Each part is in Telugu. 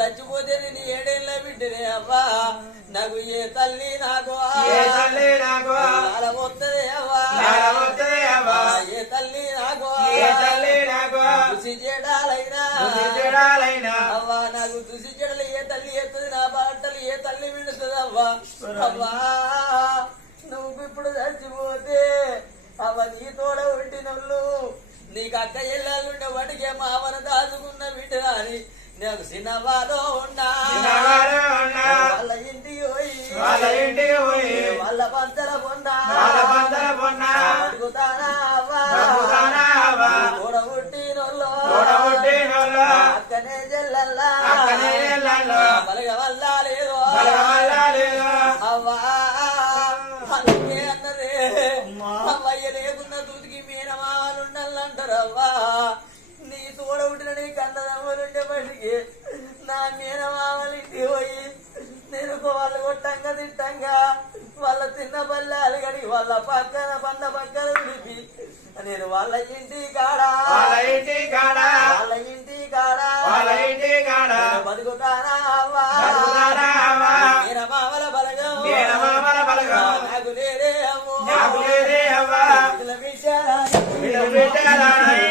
చచ్చిపోతే నేను ఏడేళ్ళ బిడ్డనే అవ్వా. నాకు ఏ తల్లి నాకు వస్తుంది అవ్వా. ఏ తల్లి నాకు కృషి చేయడాలైనా అవ్వా నాకు దుసి చెడలు ఏ తల్లి ఎత్తుంది నా బట్టలు ఏ తల్లి విడుతుంది అవ్వా. అవ్వా నువ్వు ఇప్పుడు చచ్చిపోతే అవ్వ నీ తోడ ఉంటినోళ్ళు నీకు అక్క ఎల్లాలుండే వాటికి మామన దాచుకున్న బిడ్డ అని నాకు చిన్నవాలో ఉన్నా. వాళ్ళ ఇంటికి పోయి. వాళ్ళ ఇంటికి పోయి. వాళ్ళ పంచల పొన్నా వాళ్ళ పందల పొన్న అడుగుతానా అవ్వా. పుట్టినోళ్ళు. తోడబుట్టినోళ్ళు. అక్కనే తిట్టంగా వాళ్ళ తిన్న పల్లెలు కడిగి వాళ్ళ పక్కన పంద పక్కన విడిపి నేను వాళ్ళ ఇంటి కాడా? వాళ్ళ ఇంటి కాడ? వాళ్ళ ఇంటి కాడా? వాళ్ళ ఇంటి కాడ? అవ్వా. మీనమామల బలగం. మీనమామల బలగం. నాకు లేరే అమ్మో నాకు లేదే అవ్వా. వీళ్ళ బిడ్డలాని,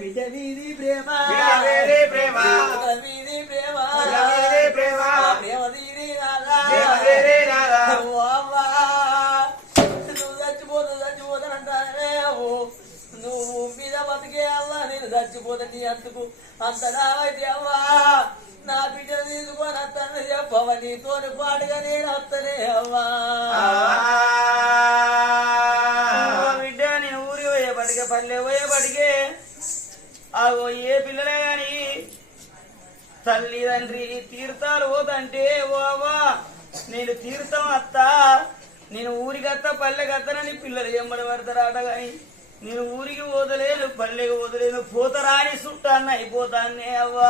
బిడ్డ బిడ్డలాని, అవ్వా నేను చచ్చిపోతా నీ అందుకు అంత నావైతే అవ్వా నా బిడ్డ తీసుకొని అత్తని చెప్పవ నీతోని పాటుగా నేను వస్తనే అవ్వా. బిడ్డ నేను ఊరి పోయేపటికే పల్లె పోయేపటికే ఆగో ఏ పిల్లలే గాని తల్లి తండ్రి తీర్థాలు పోతంటే ఓ అవ్వా నేను తీర్థం అత్త నేను ఊరికత్త పల్లెకత్తనని పిల్లలు ఎమ్మడి పడతారాట గాని నేను ఊరికి పోతలేను పల్లెకి పోతలేను పోతరా అని చుట్టాన్ని అయిపోతానే అవ్వా.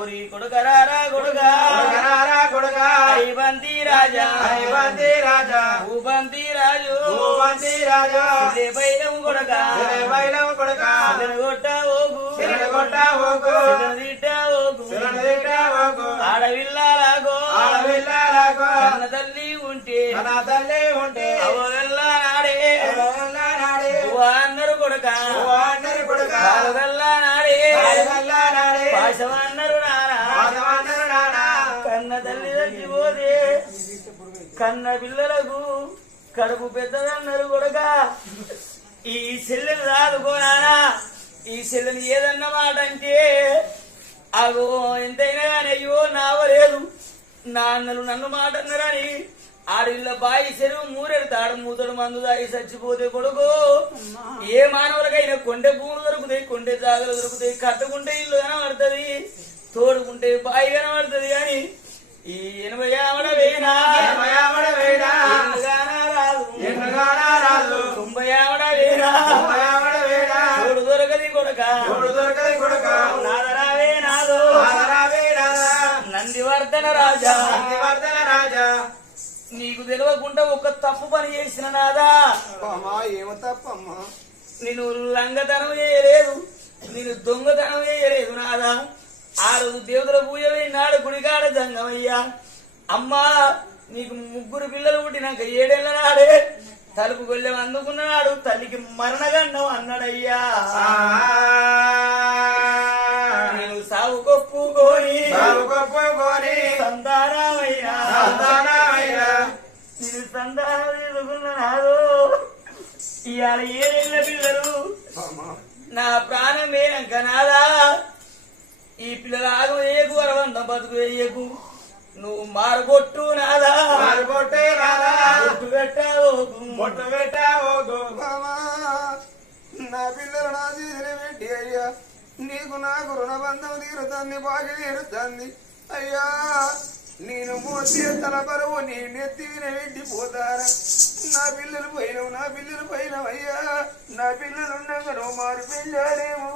ఊరి కొడుకరారా కొడుగా కొడుకా, ఐబంతి రాజా. ఐవంతి రాజా, భూపంతి రాజు. భూపతి రాజా, బైలం కొడక. సిరిబైలం కొడుకా, కొట్ట ఓగు సిరిగొట్ట ఓకు, తిట్ట ఓగు సిరిదిట్ట ఓకు, ఆడవిల్లాలాగో. ఆడవిల్లాలకు, కన్న తల్లి ఉంటే. తల్లి ఉంటే. కన్న తల్లి కన్న పిల్లలకు కడుపు పెద్దదన్నారు కొడక. ఈ చెల్లెలు రాదుకోనానా ఈ చెల్లెలు ఏదన్న మాట అంటే అగో ఎంతైనా కానీ అయ్యో నావలేదు. నాన్నలు నన్ను మాట అన్నారని ఆడిళ్ళ బాయి చెరువు మూరెడు తాడు మూతడు మందు దాగి చచ్చిపోతే కొడుకు. ఏ మానవులకైనా కొండె భూములు దొరుకుతాయి కొండె జాగలు దొరుకుతాయి కట్టుకుంటే ఇల్లు కనబడుతుంది తోడుకుంటే బాయి కనబడుతుంది కానీ ఈ ఎనభై ఆవిడ రాదు, తొంభై ఆవిడ తోడు దొరకది కొడక. దొరకది కొడుకా, నాదరావే నాదో నందివర్ధన రాజా. నందివర్ధన రాజా, నీకు తెలియకుండా ఒక తప్పు పని చేసిన నాదా. అమ్మా ఏమో తప్పమ్మా నేను లంగతనం చేయలేదు నేను దొంగతనం చేయలేదు నాదా. ఆ రోజు దేవతల పూజ నాడు గుడికాడ జంగమయ్యా. అమ్మా నీకు ముగ్గురు పిల్లలు పుట్టినాక ఏడేళ్ళ నాడే తలుపు గొల్లెం అందుకున్నాడు తల్లికి మరణగండం అన్నాడయ్యా. నేను సాగు కొప్పుకొని నేను సంతానం తీసుకున్నాడు ఇవాళ ఏడేళ్ళ పిల్లలు? నా ప్రాణం వేయక నాదా. ఈ పిల్లల ఆగం వేయకు అరవందం బతుకు వేయకు. నువ్వు మారగొట్టు నాదా. వారు కొట్టే రాదా, బొట్టు పెట్టావు బొట్టు పెట్టావోగు, బావా, నా పిల్లలు నా చేతిని పెట్టి అయ్యా. నీకు నాకు రుణబంధం తీరుతుంది బాగా తీరుతుంది. అయ్యా. నేను మోసే తల బరువు నీ నెత్తి విన వెళ్ళిపోతారా నా పిల్లలు పోయినవు నా పిల్లలు పోయినవు అయ్యా నా పిల్లలు ఉండగా నువ్వు మారు పెళ్ళాడేమో.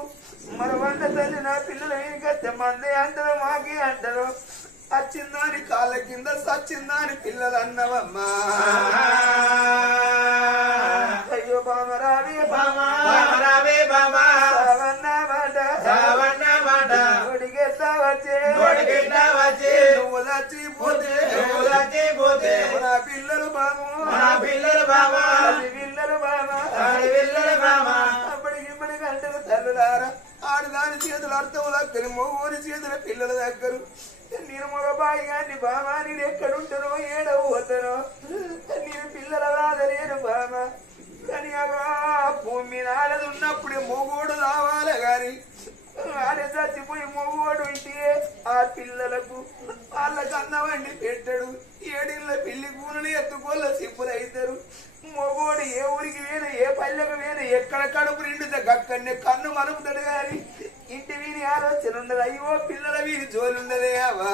మన వంట తల్లి నా పిల్లలు వెనుకత్తే మందే అంటారు మాకే అంటారు వచ్చిందాని కాళ్ళ కింద సచ్చిందాని పిల్లలు అన్నవమ్మా. అయ్యో బామరావే బామా. వచ్చే నోటికిట్ట వచ్చి. నువ్వు చచ్చిపోతే నువ్వు చచ్చిపోతే నా పిల్లలు బాబు మన పిల్లలు బాబా పిల్లలు బాబా పిల్లలు బాబా అప్పటికి ఇప్పటికి అంటే తల్లులారా. ఆడి దాని చేతులు అర్థం దక్కని మగోని చేతుల పిల్లల దగ్గర. నేను మగ బాయి గాని బాబా నేను ఎక్కడుంటానో ఏడవ పోతానో నేను పిల్లల రాదలేను బాబా కానీ భూమి నాడది ఉన్నప్పుడే మొగోడు రావాలి గాని ఆడే చచ్చిపోయి మొగోడు ఉంటే ఆ పిల్లలకు వాళ్ళకి అన్నం వండి పెట్టడు. ఏడిళ్ళ పిల్లి కూనని ఎత్తుకోళ్ళ సిప్పులైతారు మొగోడు ఏ ఊరికి వేను ఏ పల్లెకు వేను ఎక్కడ కడుపు నిండుతా గక్కడనే కన్ను మలుపుతాడు కానీ ఇంటి వీని ఆలోచన ఉండదు. అయ్యో పిల్లల వీని జోలుండదే ఉండదే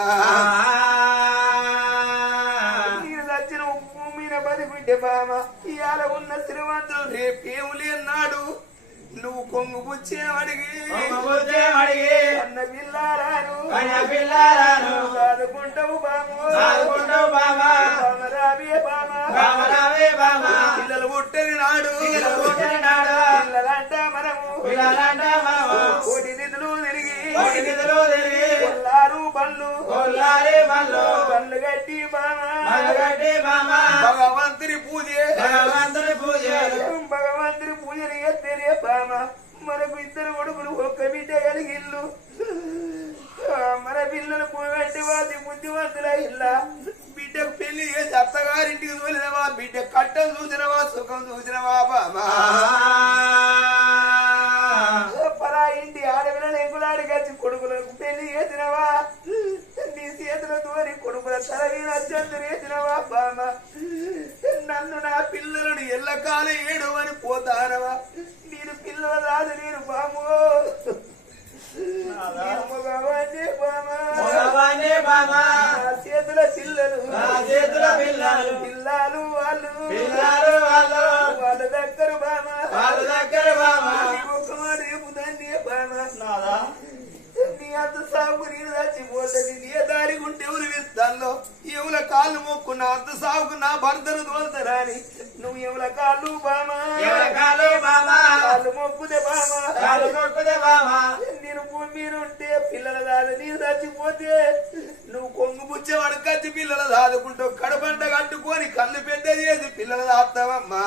నేను చచ్చిన ఉప్పు మీద బతికుంటే బామ ఇవాళ ఉన్న శ్రీమంతుడు రేపేము లేనాడు నువ్వు కొంగు పుచ్చేవాడికి బుద్ధి అడిగి అన్న పిల్లారాను. బాము. సాదుకుంటావు బామ. బామరావే బాబా పిల్లలు పుట్టని నాడు. పిల్లలు పుట్టిన నాడు. పిల్లలంట మనము. పిల్లలంట మనము. కోటి నిధులు తిరిగి. కోటి నిధులు తిరిగి. కొల్లారు కొల్లారి మల్లు కళ్ళు కట్టి బామ. మలగడ్డి బాబా భగవంతుని పూజే. కాళ్ళు మొక్కు నా అంత సాగుకు నా భర్తను తోలుతారా అని నువ్వు ఎవల కాళ్ళు బామా? కాళ్ళు మొక్కుదే బామా? కాలు కొట్టుదే బాబా నేను ఉంటే పిల్లల దాని నీరు చచ్చిపోతే నువ్వు కొంగు పుచ్చే వడకచ్చి పిల్లల దాదుకుంటావు కడబండ కట్టుకొని కళ్ళు పెద్ద చేసి పిల్లల దాస్తావమ్మా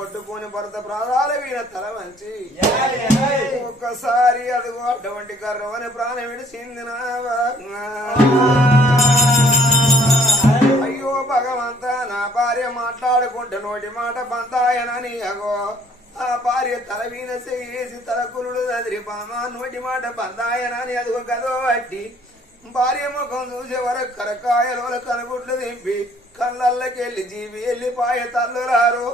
ఒడ్డుకొని భరత ప్రాణాల వీణ తల వంచి. ఒక్కసారి అదుగు అటువంటి కర్రవని ప్రాణం విడిచింది. అయ్యో భగవంత నా భార్య మాట్లాడుకుంటే నోటి మాట పంతాయనని అగో. ఆ భార్య తల వీణ చేసి తల కురుడు పామ నోటి మాట పంతాయనని అదిగో గదో అట్టి. భార్య ముఖం చూసే వరకు కరకాయలో కనుగుడ్లు దింపి కళ్ళల్లకెళ్ళి జీవి వెళ్ళిపాయ తల్లురారు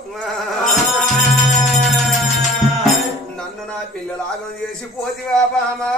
నన్ను నా పిల్లలాగం చేసి పోతివా బామా.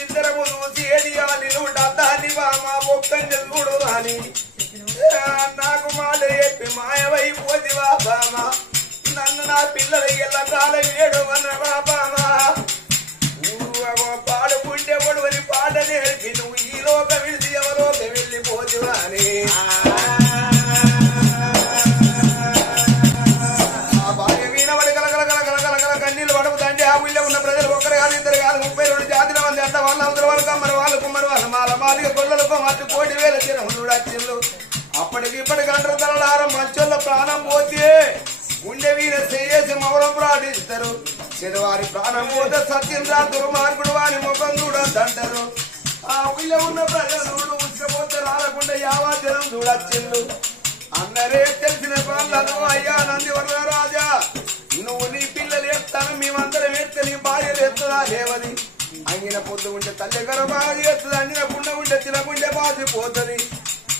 ఇద్దరము చూసి ఏది నిలువుట దాన్ని బామా ఒక్కని చూడు అని నాకు మాట చెప్పి మాయమైపోతివా బామా నన్ను నా పిల్లల ఎల్ల కాలం ఏడు అన్నవా బామా నువ్వు పాడుకుంటే పొడవని పాట నేర్పి. నువ్వు ఈ లోక విడిచి ఎవరోక వెళ్ళిపోతువా అని మట్టు కోటి వేల తిరుడు అప్పటికి ఇప్పటికి అంటారు తలడారం మంచోళ్ళ ప్రాణం పోతే గుండె వీర చేసి మౌనం ప్రార్థిస్తారు. శనివారి ప్రాణం పోతే సత్యం రా దుర్మార్గుడు వారి ముఖం చూడద్దంటారు. ఆ ఊళ్ళో ఉన్న ప్రజలు ఉచ్చపోతే రాలకుండా యావాజనం జనం అందరే తెలిసిన వాళ్ళను అయ్యా నందివర్ల రాజా నువ్వు నీ పిల్లలు ఎత్తాను మేమందరం ఎత్తే నీ భార్యలు ఎత్తుదా లేవది అంగిన పొద్దు ఉంటే తల్లి గర్భాలు ఎత్తుంది అంగిన పుండ ఉంటే తినకుండే బాసిపోతుంది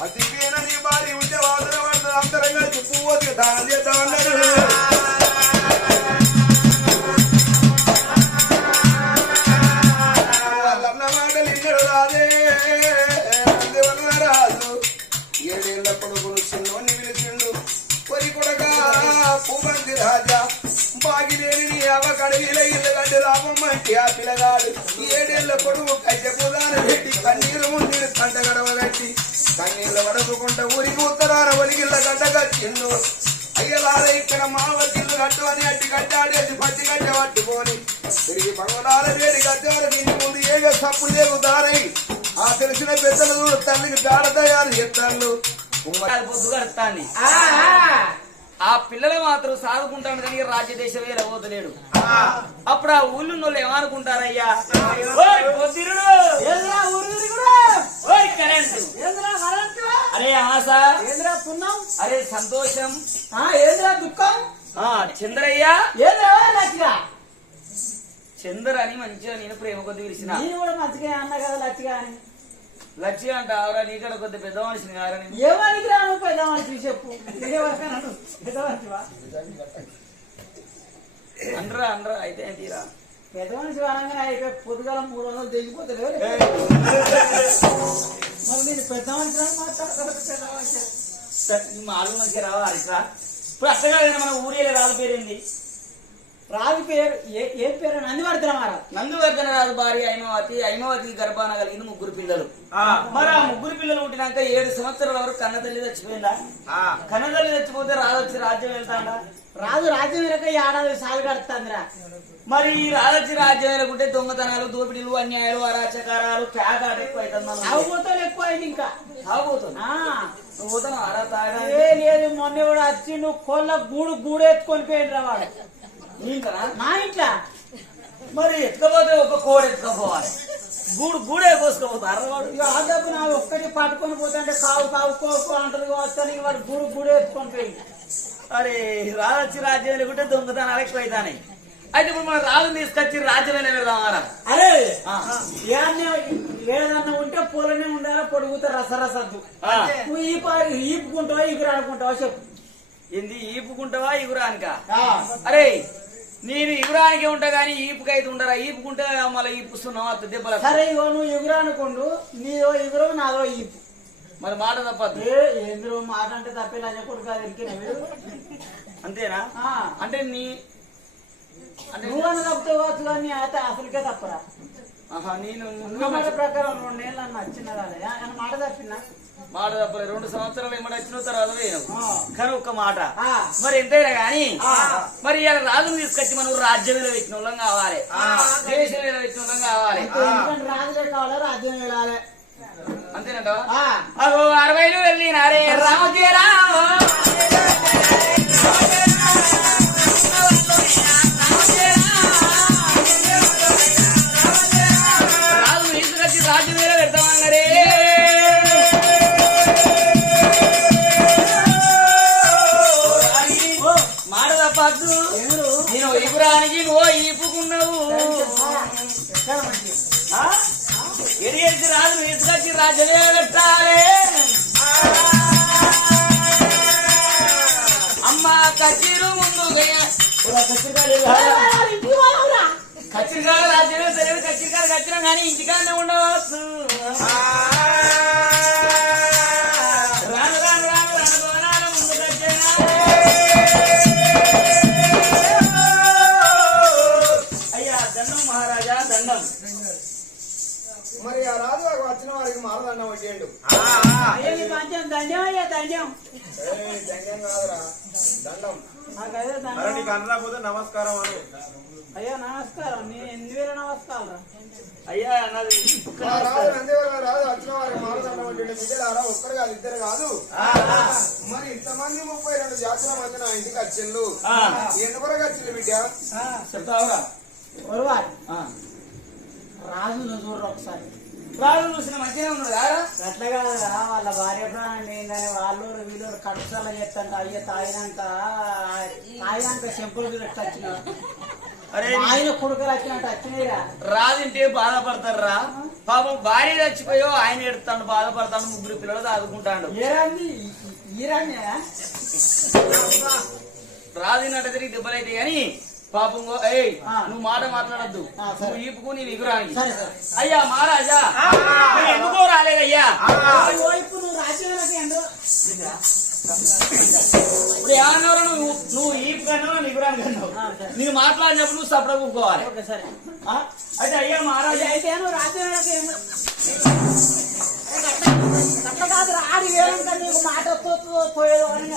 అతి పీన నీ భార్య ఉంటే వాదన పడుతుంది. అందరం కలిసి పువ్వుకి దానం చేద్దామన్నారు వాళ్ళన్న ఏడేళ్ళ కొడుకును చిన్నోని పిలిచిండు కొరి కొడగా పూబంది రాజా బాగిలేని నీ అవ కడిగిల ఇల్లు గడ్డి రాబమ్మంటి ఆ పిల్లగాడు ఏడేళ్ళ కొడుకు కట్టె పుదాన పెట్టి కన్నీరు ముందు కంట గడవ కట్టి. కన్నీళ్ళు వడకుకుంట ఊరికి ఉత్తరాన ఒలిగిళ్ళ గడ్డ కట్టిండు. అయ్యలార ఇక్కడ మావతిల్లు కట్టు అని అట్టి కట్టాడేసి పచ్చి కట్టె పట్టుకొని. తిరిగి భగవనాల వేడి కట్టారు దీని ముందు ఏదో సప్పుడు చేకుతారై ఆ తెలిసిన పెద్దలు తల్లికి పేడ తయారు చేస్తాను పొద్దు గడుస్తాంది ఆ పిల్లలు మాత్రం సాదుకుంటాను కానీ రాజ్యదేశం వేరే పోతలేడు అప్పుడు ఆ ఊళ్ళో వాళ్ళు ఏమనుకుంటారయ్యా! అరే ఆశ! అరే సంతోషం! దుఃఖం? ఆ చంద్రయ్య! ఏంద్రా చంద్ర అని మంచిగా నేను ప్రేమ కొద్ది పిలిచిన. నేను కూడా మంచిగా అన్నా కదా లచ్చిగా అని. లక్ష్య అంట ఆవిడ నీకడ కొద్ది పెద్ద మనిషిని కారని ఏమనికి రాను పెద్ద మనిషి చెప్పు అనరా అనరా అయితే తీరా పెద్ద మనిషి అనగానే అయిపోయి పొద్దుగాల మూడు వందలు తెగిపోతుంది మరి మీరు పెద్ద మనిషి మాట్లాడతారు పెద్ద మనిషి మాలు మంచిగా రావా ఇట్లా ఇప్పుడు అట్టగా మన ఊరేళ్ళ రాళ్ళ పేరేంది? రాజు పేరు ఏ ఏ పేరు? నందివర్ధన మహారాజ్. నందువర్ధన రాజు భార్య ఐమవతి ఐమవతి గర్భాన కలిగిన ముగ్గురు పిల్లలు. మరి ఆ ముగ్గురు పిల్లలు పుట్టినాక ఏడు సంవత్సరాల వరకు కన్న తల్లి చచ్చిపోయిందా? కన్న తల్లి చచ్చిపోతే రాజు వచ్చి రాజ్యం వెళ్తాడా? రాజు రాజ్యం వెనక ఈ ఏడాది సాలు కడుతుందిరా. మరి ఈ రాజొచ్చి రాజ్యం వెళ్ళకుంటే దొంగతనాలు దోపిడీలు అన్యాయాలు అరాచకారాలు పేకాట ఎక్కువ అవుతుంది తాగుబోతాలు ఎక్కువ అయింది ఇంకా. ఆ, నువ్వు పోతాను అరా తాగా. ఏ లేదు మొన్న కూడా వచ్చి నువ్వు కోళ్ళ గూడు గూడు ఎత్తుకొని పోయిండ్రా వాడు. మా ఇంట్లో. మరి ఎత్తుకపోతే ఒక కోడి ఎత్తుకపోవాలి గూడు గూడే కోసుకపోతారు వాడు ఇక ఆ డబ్బు నా ఒక్కటి పట్టుకొని పోతుంటే కావు కావు కోకు అంటది వస్తానికి వాడు గూడు గూడు ఎత్తుకొని పోయింది అరే రాజొచ్చి రాజ్యం వెళ్ళకుంటే దొంగతనాలు ఎక్కువ అవుతాయి అయితే ఇప్పుడు మనం రాజు తీసుకొచ్చి రాజ్యం వెళ్ళి పెడదామారా అరే. ఏదన్నా ఉంటే పొలనే ఉండాలా పొడుగుతా రసరసద్దు. నువ్వు ఈ పారి ఈపుకుంటావా ఈగురు ఆడుకుంటావా చెప్పు. ఏంది ఈపుకుంటావా ఇగురానికా ఆ. అరే నేను ఇగురానికి ఉంటా గానీ ఈపుకైతే ఉండరా? ఈపుకుంటే మళ్ళీ ఈపుస్తున్నావు అత్త దెబ్బల సరే ఇగో నువ్వు ఎగురు అనుకోండు నీదో ఎగురు నాదో ఈపు. మరి మాట తప్పద్దు ఏ ఎందులో మాట అంటే తప్పే ఇరికిన వీడు. అంతేనా. అంటే నీ అంటే నువ్వు అన్న తప్పుతావు కావచ్చు కానీ అయితే అసలుకే తప్పరా? ఆహా, నేను మాట ప్రకారం రెండేళ్ళు అన్న వచ్చిన రాలే మాట తప్పినా మాట తప్పలేదు రెండు సంవత్సరాలు ఏమన్నా వచ్చిన తర్వాత కానీ ఒక్క మాట. మరి ఎంతైనా గాని ఆ. మరి ఇలా రాజును తీసుకొచ్చి మనం రాజ్యం మీద పెట్టిన వాళ్ళం కావాలి. దేశం మీద పెట్టిన వాళ్ళం కావాలి. రాజులే రాజ్యం వెళ్ళాలి. అగో అరవైలు వెళ్ళినారే రామకే రామ రాజ్యమే పెట్టాలి అమ్మ కచ్చిరు ముందుగా కచ్చిరికాడ రాజ్యమే తెలియదు కచ్చిరికాడ కచ్చిరం కానీ ఇంటికాడనే ఉండవచ్చు. మారదన్నం దండం కాదురా. దండం. నీకు నమస్కారం అను. అయ్యా నమస్కారం. నేను ఎన్ని వేల నమస్కారం రా. అయ్యా నాది ఆ రాజు నందివల్ల వచ్చిన వారికి ఒక్కరు కాదు ఇద్దరు కాదు. మరి ఇంతమంది ముప్పై రెండు జాతుల మధ్య నా ఇంటికి వచ్చిండు. ఆ, ఎందుకొరకు వచ్చిండు బిడ్డ? చెప్తావురా. రాజు చూడరు ఒకసారి. రాజు చూసిన మంచిగా ఉన్నాడు. కాదా అట్లా కాదురా వాళ్ళ భార్య ప్రాణం ఏందని వాళ్ళు వీళ్ళు కడుపుసాల చేస్తాంట అయ్యో తాగినాక తాగినాక చెంపులు వచ్చిన అరే ఆయన కొడుకులు వచ్చినట్టు వచ్చినాయిరా. రాజుంటే బాధపడతారు రా పాపం భార్య చచ్చిపోయో ఆయన ఎడతాడు బాధపడతాడు ముగ్గురు పిల్లలు దాదుకుంటాడు. ఏరాంది ఈరాన్నే రాజు నట తిరిగి దెబ్బలైతే గాని పాపం గో- ఏయ్. నువ్వు మాట మాట్లాడద్దు. నువ్వు ఈపుకు నీ విగ్రహానికి సరే సరే. అయ్యా మహారాజా. ఎందుకో రాలేదయ్యా? ఇప్పుడు ఏమన్నావు నువ్వు నువ్వు ఈపు కన్నావు నీ విగ్రహానికి కన్నావు. నీకు మాట్లాడినప్పుడు నువ్వు సపడ కూకోవాలి? అయితే అయ్యా మహారాజా. అయితే నువ్వు వేరంతా నీకు మాట పోయేదో పోయేది.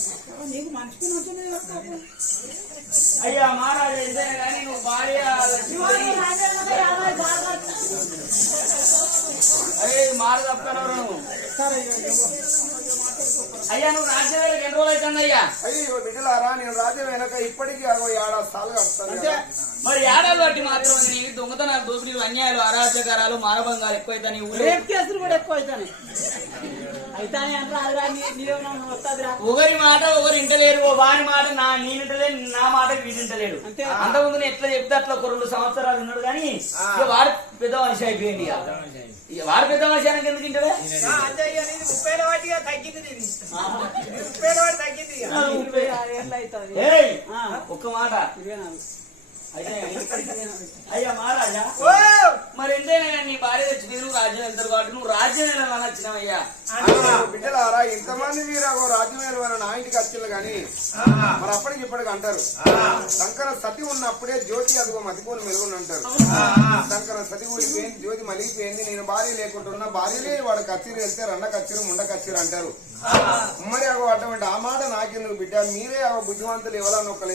అయ్యా మహారాజా కానీ భార్య మాట తప్పనవరు నువ్వు. అయ్యా నువ్వు ఎన్ని రోజులు అవుతుంది అయ్యా? అయ్యో బిడ్డలారా నేను రాజ్యం వెనక ఇప్పటికీ అరవై ఏడాది సార్లు కడతాను అంటే మరి ఏడాది బట్టి మాత్రం నీకు దొంగతనాలు దోపిడీలు అన్యాయాలు అరాచకారాలు మానభంగాలు ఎక్కువైతే నీ ఊరు రేప్ కేసులు కూడా ఎక్కువ ఒకరి మాట ఒకరు ఇంటలేరు వారి మాట నా నేనింటలేను నా మాట వీడింటలేడు అంతే. అంతకుముందు నేను ఎట్లా చెప్తే అట్లా ఒక రెండు సంవత్సరాలు ఉన్నాడు కానీ ఇక వాడు పెద్ద మనిషి అయిపోయింది ఇక. వాడు పెద్ద మనిషి అనక ఎందుకు ఇంటలే. ఒక్క మాట. అయ్యా మహారాజా. మరి ఎంతైనా నీ భార్య తెచ్చి నువ్వు రాజ్యం వెళ్తారు కాబట్టి నువ్వు రాజ్యం వెళ్ళాలని వచ్చినావయ్యా. బిడ్డలారా ఇంతమంది మీరు ఒక రాజ్యం వేరు నా ఇంటికి వచ్చింది కానీ మరి అప్పటికి ఇప్పటికి అంటారు. శంకర సతి ఉన్నప్పుడే జ్యోతి అదిగో మతిపోని మెరుగుని అంటారు. శంకర సతి ఊడిపోయింది జ్యోతి మలిగిపోయింది నేను భార్య లేకుంటున్నా భార్య లేని వాడు కచ్చిరి వెళ్తే రండ కచ్చిరు ముండ కచ్చిరు అంటారు. మరి అగో అటువంటి ఆ మాట నాకెందుకు బిడ్డ? మీరే ఆ బుద్ధిమంతులు ఎవరన్నా ఒక్క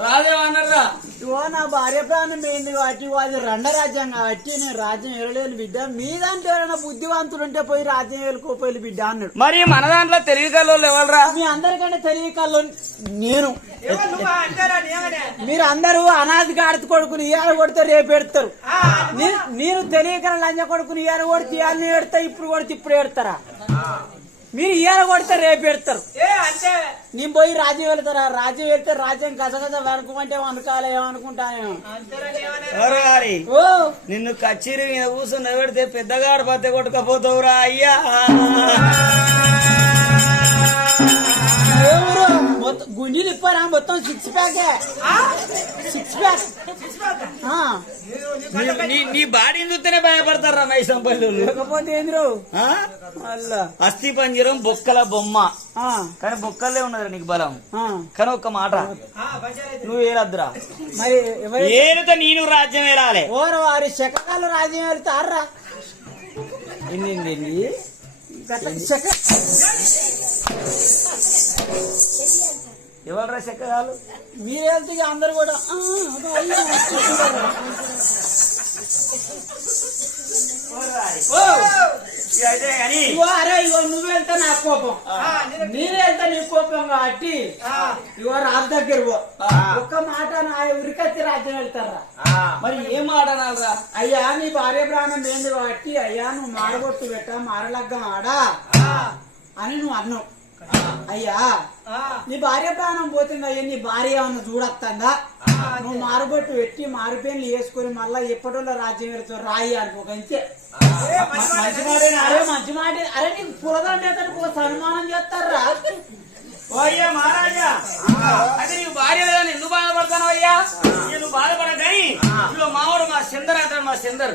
రాదేమన్నారా ఇవో నా భార్య ప్రాణం పోయింది కాబట్టి ఇగో అది రెండ రాజ్యం కాబట్టి నేను రాజ్యం ఏరలేను బిడ్డ. మీ దాంట్లో ఎవరైనా బుద్ధివంతులు ఉంటే పోయి రాజ్యం ఏలుకోపోయి బిడ్డ అన్నాడు. మరి మన దాంట్లో తెలివి కల్లో ఎవరురా? మీ అందరికంటే తెలియకల్లో నేను. మీరు అందరూ అనాథి గాడిత కొడుకుని ఇయాల కొడితే రేపు ఎడతారు నీ- నేను తెలియక లంజ కొడుకుని ఇయాల కొడితే ఇయాల ఎడతా ఇప్పుడు కొడితే ఇప్పుడు ఎడతారా మీరు ఇయాల కొడితే రేపు ఎడతారు నేను పోయి రాజ్యం వెళ్తారా? రాజ్యం వెళ్తే రాజ్యం గజగజ వణుకోమంటే వణుకాలి ఏమనుకుంటానేమో ఓ. నిన్ను కచ్చేరి మీద కూర్చొని పెడితే పెద్దగాడు పత్తి కొట్టుకపోతావురా అయ్యా. మొత్తం గుండీలు ఇప్పారా మొత్తం సిక్స్ ప్యాకే సిక్స్ ప్యాక్ నీ- బాడీని చూస్తేనే భయపడతారా మైసం పల్లెలు? లేకపోతే ఏంద్రు అల్లా. అస్థి పంజరం బొక్కల బొమ్మ. ఆ, కానీ బొక్కలే ఉన్నది నీకు బలం. కానీ ఒక్క మాట. నువ్వు ఏలద్దురా. మరి ఏలుతో నేను రాజ్యం ఏలాలే. ఓరు వారి శకకాలు రాజ్యం వెళ్తారా ఎన్ని? శక ఎవరురా చెక్కగాలు? మీరు వెళ్తే అందరు కూడా ఇగో నువ్వు వెళ్తే నా కోపం. నేను వెళ్తే నీ కోపం కాబట్టి ఇగో రాజు దగ్గర పో. ఒక్క మాట నా ఉరికత్తి రాజ్యం వెళ్తారా? మరి ఏం మాట అనాలిరా అయ్యా నీ భార్య ప్రాణం ఏంది కాబట్టి అయ్యా నువ్వు మాడగొట్టు పెట్ట మారలగ్గం ఆడా? అని నువ్వు అన్నావు. అయ్యా నీ భార్య ప్రాణం పోతుంది అయ్యా నీ భార్య ఏమన్నా చూడొస్తుందా నువ్వు మారుబట్టు పెట్టి మారుపేన్లు వేసుకొని మళ్ళా ఎప్పటిలో రాజ్యం వెళ్తావు? రాయి అనుకోక అంతే. మంచి మాట అరే మంచి మాట అరే నీకు అతనికి సన్మానం చేస్తారా? ఓ అయ్యా మహారాజా అది నీకు భార్య ఎందుకు బాధపడతాను అయ్యా? నేను బాధపడకని. ఇదిగో మావాడు మా చందర్ అంటాడు మా చందర్